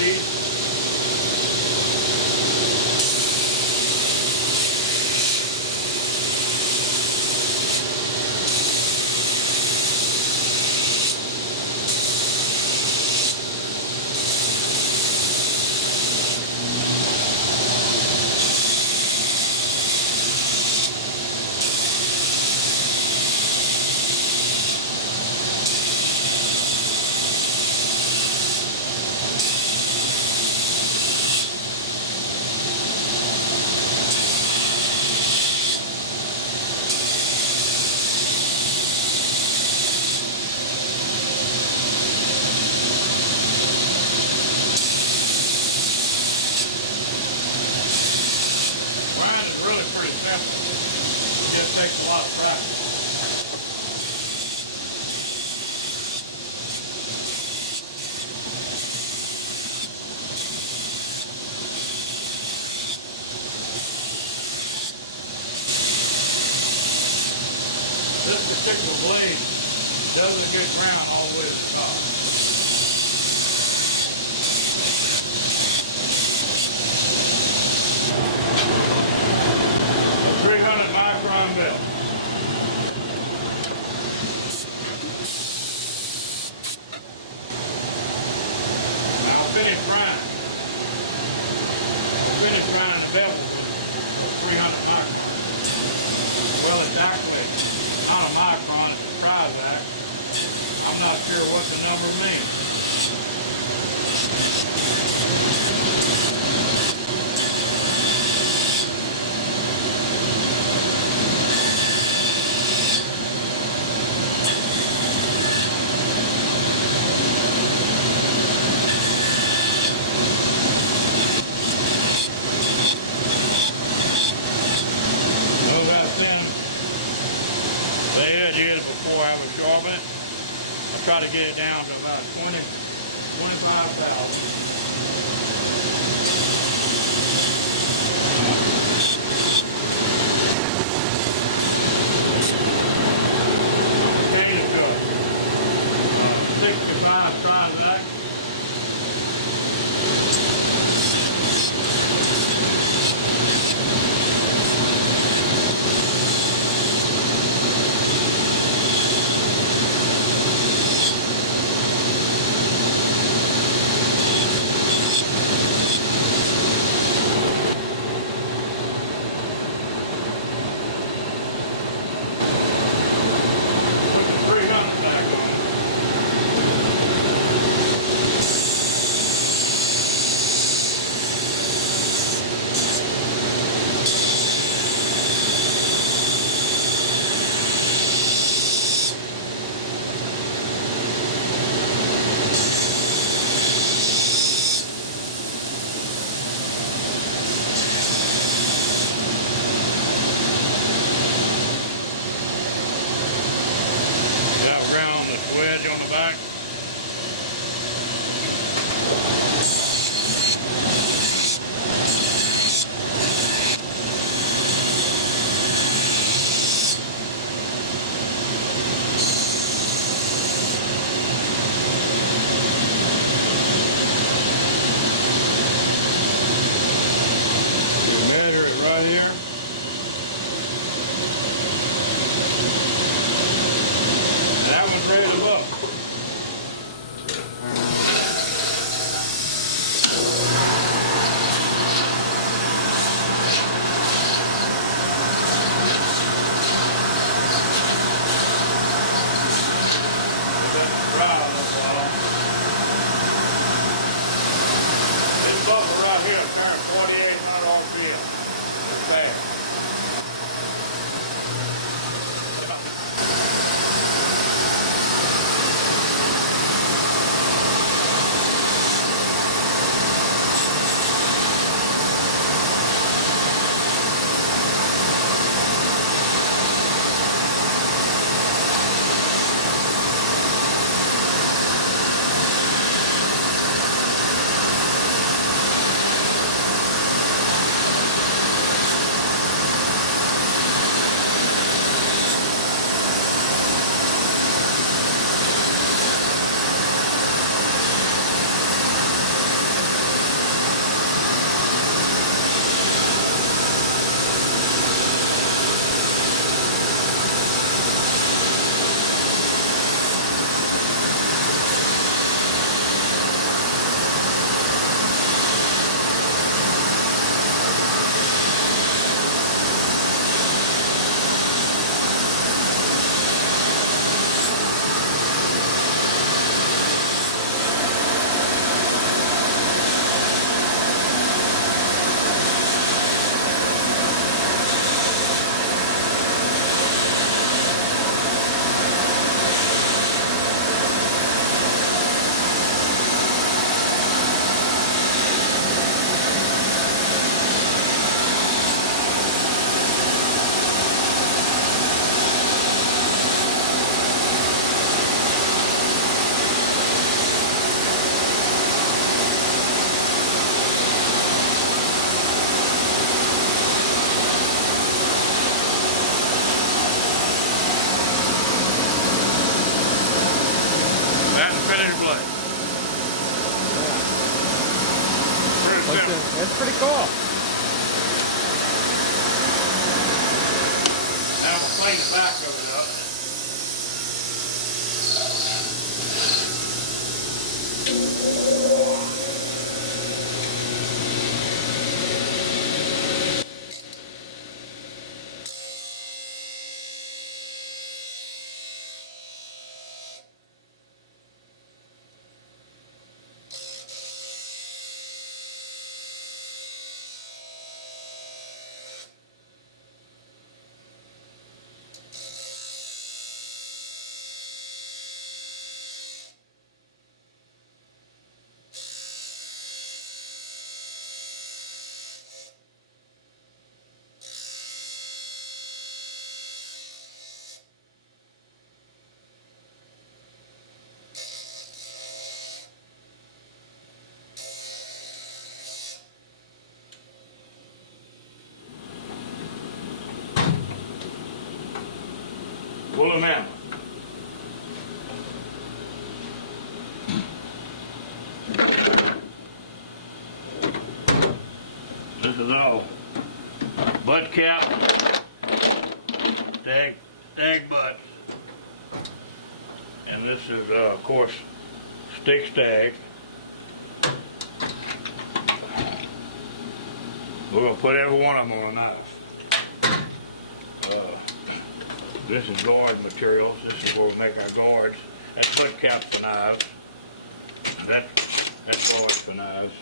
speed. It takes a lot of practice. This particular blade doesn't get ground all the way to the top. 300 micron belt. Now I'll finish grinding. Finish grinding the belt with 300 micron. Well, it's actually not a micron, it's a prize act. I'm not sure what the number means. Before I was sharpen it, I try to get it down to about 25,000. Change it to 65 transact. Wedge on the back. Measure it right here. That one's ready to look. This buffer right here turns 4,800 RPM. It's fast. That's pretty cool. Now we'll clean the back of it up. Pull them in. This is all butt cap, stag butts. And this is, of course, stick stag. We're going to put every one of them on a knife. This is guard materials. This is where we make our guards. That's butt caps for knives. That's guards for knives.